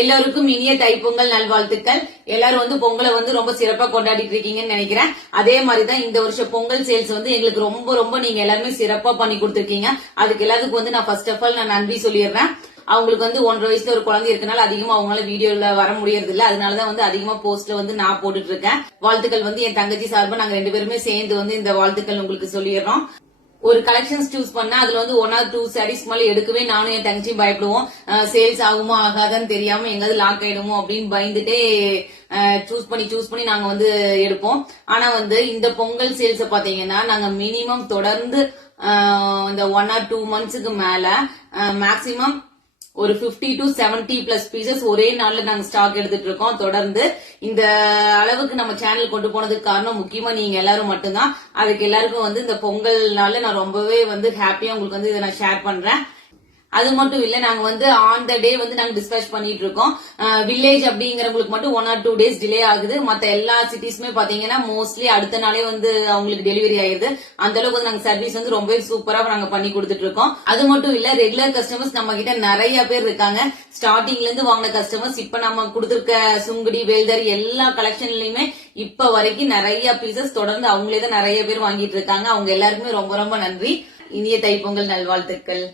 எல்லாருக்கும் இனிய தைப்பொங்கல் நல்வாழ்த்துக்கள். எல்லாரும் வந்து பொங்கலை வந்து ரொம்ப சிறப்பா கொண்டாடிட்டு இருக்கீங்கன்னு நினைக்கிறேன். அதே மாதிரிதான் இந்த வருஷம் பொங்கல் சேல்ஸ் வந்து எங்களுக்கு ரொம்ப ரொம்ப நீங்க எல்லாருமே சிறப்பா பண்ணி கொடுத்திருக்கீங்க. அதுக்கு எல்லாத்துக்கும் வந்து நான் ஃபர்ஸ்ட் ஆஃப் ஆல் நான் நன்றி சொல்லிடுறேன். அவங்களுக்கு வந்து 1.5 வயசுல ஒரு குழந்தை இருக்கனால அதிகமா அவங்களால வீடியோல வர முடியறது இல்ல. அதனாலதான் வந்து அதிகமா போஸ்ட்ல வந்து நான் போட்டுட்டு இருக்கேன். வாழ்த்துக்கள் வந்து என் தங்கச்சி சார்பா நாங்க 2 பேருமே சேர்ந்து வந்து இந்த வாழ்த்துக்கள் உங்களுக்கு சொல்லிடுறோம். ஒரு கலெக்ஷன்ஸ் சூஸ் பண்ணா அதுல வந்து 1 or 2 சாரீஸ் மேல எடுக்கவே நானும் என் தங்கச்சியும் பயப்படுவோம். சேல்ஸ் ஆகுமோ ஆகாதான்னு தெரியாம எங்காவது லாக் ஆயிடுமோ அப்படின்னு பயந்துட்டே சூஸ் பண்ணி நாங்க வந்து எடுப்போம். ஆனா வந்து இந்த பொங்கல் சேல்ஸ் பாத்தீங்கன்னா நாங்க மினிமம் தொடர்ந்து இந்த 1 or 2 monthsக்கு மேல மேக்சிமம் ஒரு 50 to 70 பிளஸ் பீசஸ் ஒரே நாள்ல நாங்க ஸ்டாக் எடுத்துட்டு இருக்கோம். தொடர்ந்து இந்த அளவுக்கு நம்ம சேனல் கொண்டு போனதுக்கு காரணம் முக்கியமா நீங்க எல்லாரும் மட்டும்தான். அதுக்கு எல்லாருக்கும் வந்து இந்த பொங்கல் நாள்ல நான் ரொம்பவே வந்து ஹாப்பியா உங்களுக்கு வந்து இதை நான் ஷேர் பண்றேன். அது மட்டும் இல்ல, நாங்க வந்து ஆன் த டே வந்து நாங்க டிஸ்பேச் பண்ணிட்டு இருக்கோம். வில்லேஜ் அப்படிங்கறவங்களுக்கு மட்டும் 1 or 2 days டிலே ஆகுது. மத்த எல்லா சிட்டிஸ்மே பாத்தீங்கன்னா மோஸ்ட்லி அடுத்த நாளே வந்து அவங்களுக்கு டெலிவரி ஆயிருது. அந்த அளவுக்கு வந்து நாங்க சர்வீஸ் வந்து ரொம்பவே சூப்பரா நாங்க பண்ணி கொடுத்துட்டு இருக்கோம். அது மட்டும் இல்ல, ரெகுலர் கஸ்டமர்ஸ் நம்ம கிட்ட நிறைய பேர் இருக்காங்க. ஸ்டார்டிங்ல இருந்து வாங்கின கஸ்டமர்ஸ் இப்ப நம்ம கொடுத்திருக்க சுங்குடி வேல்தரி எல்லா கலெக்ஷன்லயுமே இப்ப வரைக்கும் நிறைய பீசஸ் தொடர்ந்து அவங்களே தான் நிறைய பேர் வாங்கிட்டு இருக்காங்க. அவங்க எல்லாருக்குமே ரொம்ப ரொம்ப நன்றி. இனிய தைப்பொங்கல் நல்வாழ்த்துக்கள்.